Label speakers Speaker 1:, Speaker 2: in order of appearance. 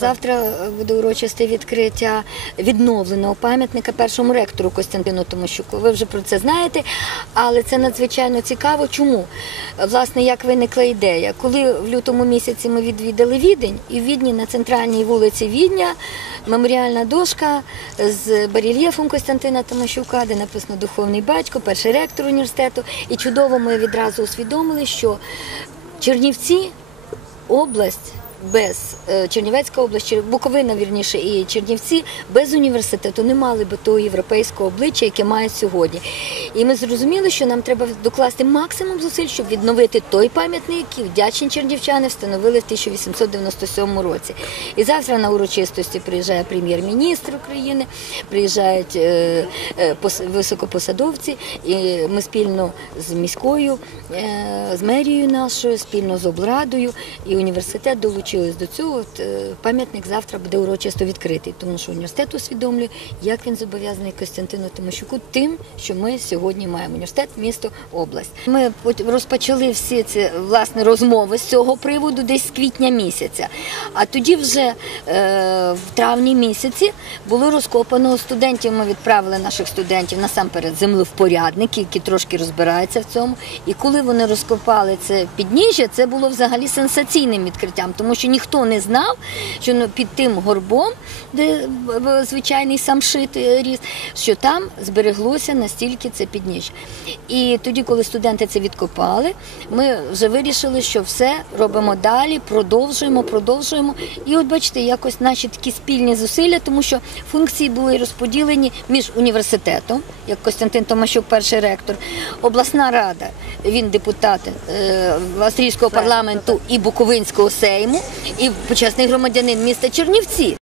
Speaker 1: Завтра е, буде урочисте відкриття відновленого пам'ятника першому ректору Костянтину Томощуку. Ви вже про це знаєте, але це надзвичайно цікаво. Чому? Власне, як виникла ідея? Коли в лютому місяці ми відвідали Відень, і в Відні на центральній вулиці Відня меморіальна дошка з барельєфом Костянтина Томощука, де написано Духовний батько, перший ректор університету. І чудово ми відразу усвідомили, що Чернівці область без Чернівецької Чернівецька область, Буковина, вірніше, і Чернівці без університету не мали би того європейського обличчя, яке мають сьогодні. І ми зрозуміли, що нам треба докласти максимум зусиль, щоб відновити той пам'ятник, який вдячні чернівчани встановили в 1897 році. І завтра на урочистості приїжджає прем'єр-міністр України, приїжджають е, е, пос- високопосадовці, і ми спільно з міською, е, з мерією нашою, спільно з обладою і університет долучились до цього. От, Пам'ятник завтра буде урочисто відкритий, тому що університет усвідомлює, як він зобов'язаний Костянтину Тимощуку тим, що ми сьогодні маємо університет, місто, область. Ми розпочали всі ці власне розмови з цього приводу десь з квітня місяця. А тоді вже е, в травні місяці було розкопано студентів. Ми відправили наших студентів насамперед землевпорядники, які трошки розбираються в цьому. І коли вони розкопали це підніжжя, це було взагалі сенсаційним відкриттям, тому що ніхто не знав, що ну, під тим горбом, де б- звичайний самшит е, ріс, що там збереглося настільки це підніжжя. І тоді, коли студенти це відкопали, ми вже вирішили, що все робимо далі, продовжуємо, продовжуємо. І от бачите, якось наші такі спільні зусилля, тому що функції були розподілені між університетом, як Костянтин Томащук, перший ректор, обласна рада, він депутат е, австрійського парламенту і Буковинського сейму, і почесний громадянин міста Чернівці.